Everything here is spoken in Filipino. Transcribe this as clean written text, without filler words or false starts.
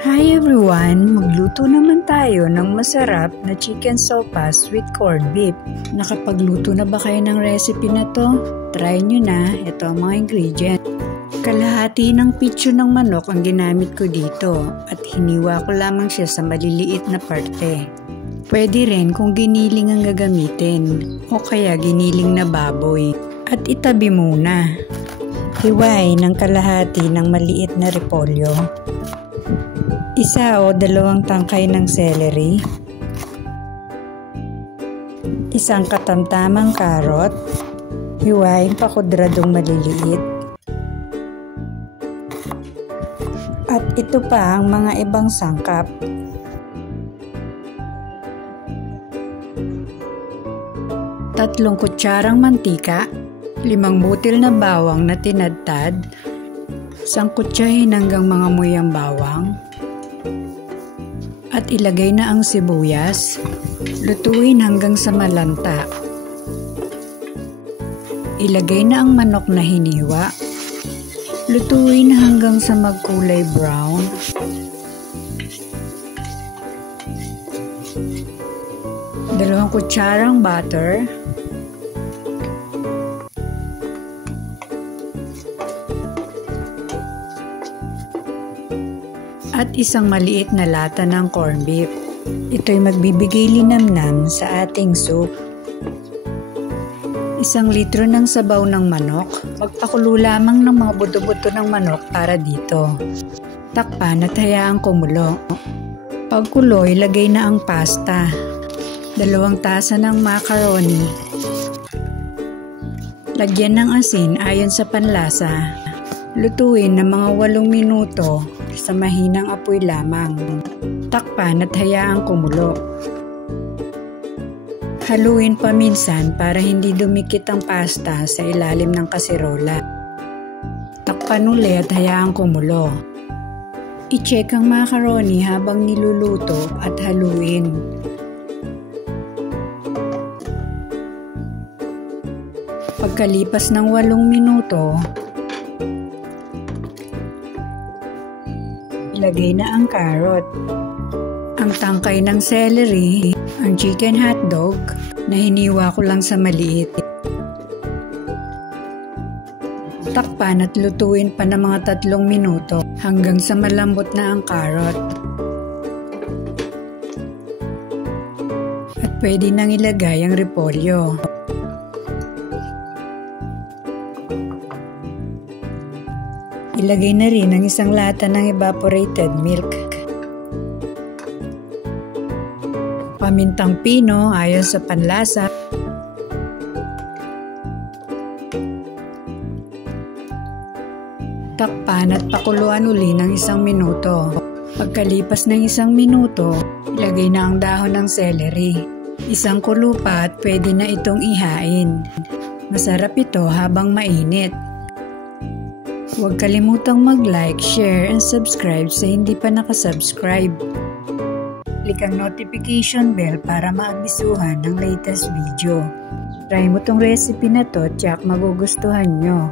Hi everyone! Magluto naman tayo ng masarap na chicken sopas with corned beef. Nakapagluto na ba kayo ng recipe na to? Try nyo na. Ito ang mga ingredients. Kalahati ng pitso ng manok ang ginamit ko dito at hiniwa ko lamang siya sa maliliit na parte. Pwede rin kung giniling ang gagamitin o kaya giniling na baboy. At itabi muna. Hiway ng kalahati ng maliit na repolyo. Isa o dalawang tangkay ng celery, isang katamtamang karot, hiwain pa kwadradong maliliit, at ito pa ang mga ibang sangkap. Tatlong kutsarang mantika, 5 butil na bawang na tinadtad, sangkutsahin hanggang mga muyang bawang, at ilagay na ang sibuyas, lutuin hanggang sa malanta. Ilagay na ang manok na hiniwa, lutuin hanggang sa magkulay brown. Dalawang kutsarang butter, at isang maliit na lata ng corned beef. Ito'y magbibigay linamnam sa ating soup. 1 litro ng sabaw ng manok. Magpakulo lamang ng mga buto-buto ng manok para dito. Takpan at hayaang kumulo. Pagkulo, ilagay na ang pasta. 2 tasa ng macaroni. Lagyan ng asin ayon sa panlasa. Lutuin ng mga 8 minuto sa mahinang apoy lamang. Takpan at hayaang kumulo. Haluin paminsan para hindi dumikit ang pasta sa ilalim ng kaserola. Takpan uli at hayaang kumulo. I-check ang macaroni habang niluluto at haluin. Pagkalipas ng 8 minuto, ilagay na ang carrot, ang tangkay ng celery, ang chicken hotdog na hiniwa ko lang sa maliit. Takpan at lutuin pa ng mga 3 minuto hanggang sa malambot na ang carrot. At pwede nang ilagay ang repolyo. Ilagay na rin ang 1 lata ng evaporated milk. Pamintang pino ayon sa panlasa. Takpan at pakuluan uli ng 1 minuto. Pagkalipas ng 1 minuto, ilagay na ang dahon ng celery. 1 kulo pa at pwede na itong ihain. Masarap ito habang mainit. Huwag kalimutang mag-like, share, and subscribe sa hindi pa nakasubscribe. Click ang notification bell para maabisuhan ng latest video. Try mo tong recipe na to, tiyak magugustuhan nyo.